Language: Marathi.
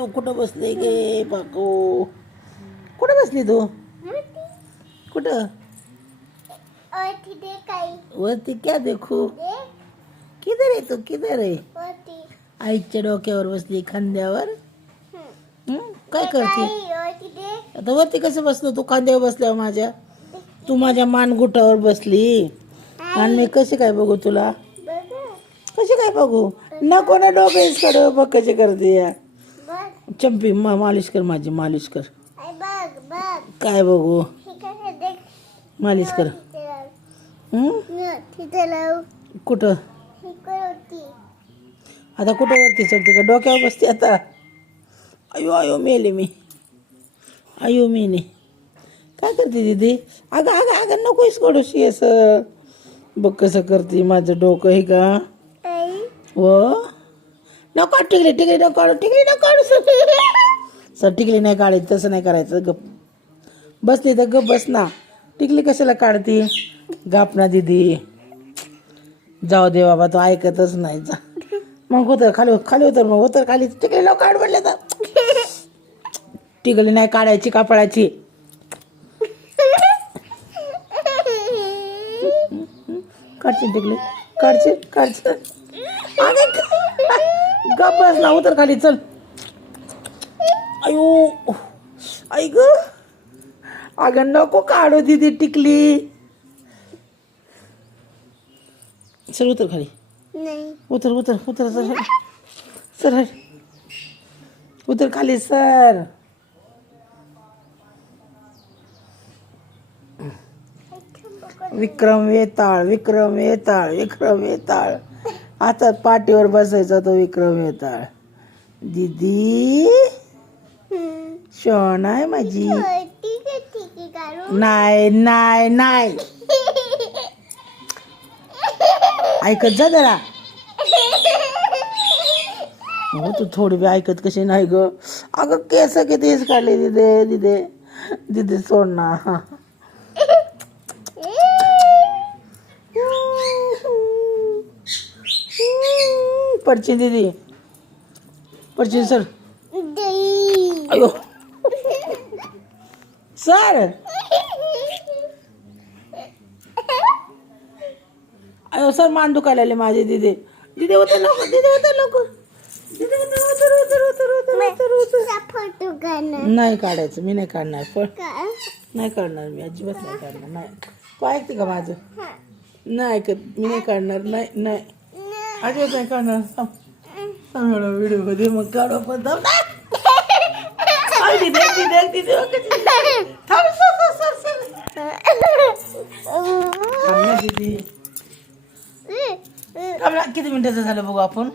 अयो कुठं बसले गे बाको? कुठं बसली तू? कुठं? वरती क्या देखू? किधर आहे तू? किधर आहे? आईच्या डोक्यावर बसली, खांद्यावर. काय करते आता? वरती कसं बसलो तू? खांद्यावर बसल्यावर माझ्या. तू माझ्या मानगुटावर बसली आणि मी कशी काय बघू तुला? कशी काय बघू? नको ना डोक्याकडे बघ कशी करते या. चंपी मालिश कर, माझी मालिश कर. काय बघू? मालिश कर. कुठं? आता कुठं वरती चढते का? डोक्यावर बसते आता. अयो अयो मेले मी. अयो मेले. काय करते दीदी? अगं अगं अगं नकोस कडूशी असं. बघ कसं करते माझं डोकं आहे का? व नको टिकली टिकली नको काढू, टिकली नको काढू. सर टिकली नाही काढायची, तसं नाही करायचं. गप बसली तर गप बस ना. टिकली कशाला काढती? गाप ना दीदी. जाऊ दे बाबा, तो ऐकतच नाही. जा मग उतर खाली, खाली उतर, मग उतर खाली. टिकली नको काढ म्हटलं तर. टिकली नाही काढायची कापडाची. काढची टिकली, काढची काढची. गप बस ना, उतर खाली चल. अयो आई ग, अगं नको काढू दीदी टिकली. सर उतर खाली. उतर उतर उतर सर. सर उतर खाली सर. विक्रम वेताळ, विक्रम वेताळ, विक्रम वेताळ. आता पाठीवर बसायचा तो विक्रम वेताळ. दीदी शोन आहे माझी. नाही नाही नाही, ऐकत जा जरा. हो तू थोडी बी ऐकत कशी नाही ग? अगं केस कितीच काढले दिदे दिदे दिदे सोड ना. पडची दीदी, पडची सर. अयो सर. अयो सर मान दुखायला लागले माझे. दिदे दिदे उतर लवकर, दिदे उतर लवकर. दिदे उतर उतर उतर उतर उतर उतर उतर. नाही काढायचं, मी नाही काढणार. पण नाही काढणार मी, अजिबात नाही काढणार. नाही तू ऐकते का माझं? नाही ऐकत मी, नाही काढणार. नाही नाही अजिबात नाही काढणार. व्हिडिओ मध्ये मग काढू पण. किती मिनिटाचं झालं बघू आपण.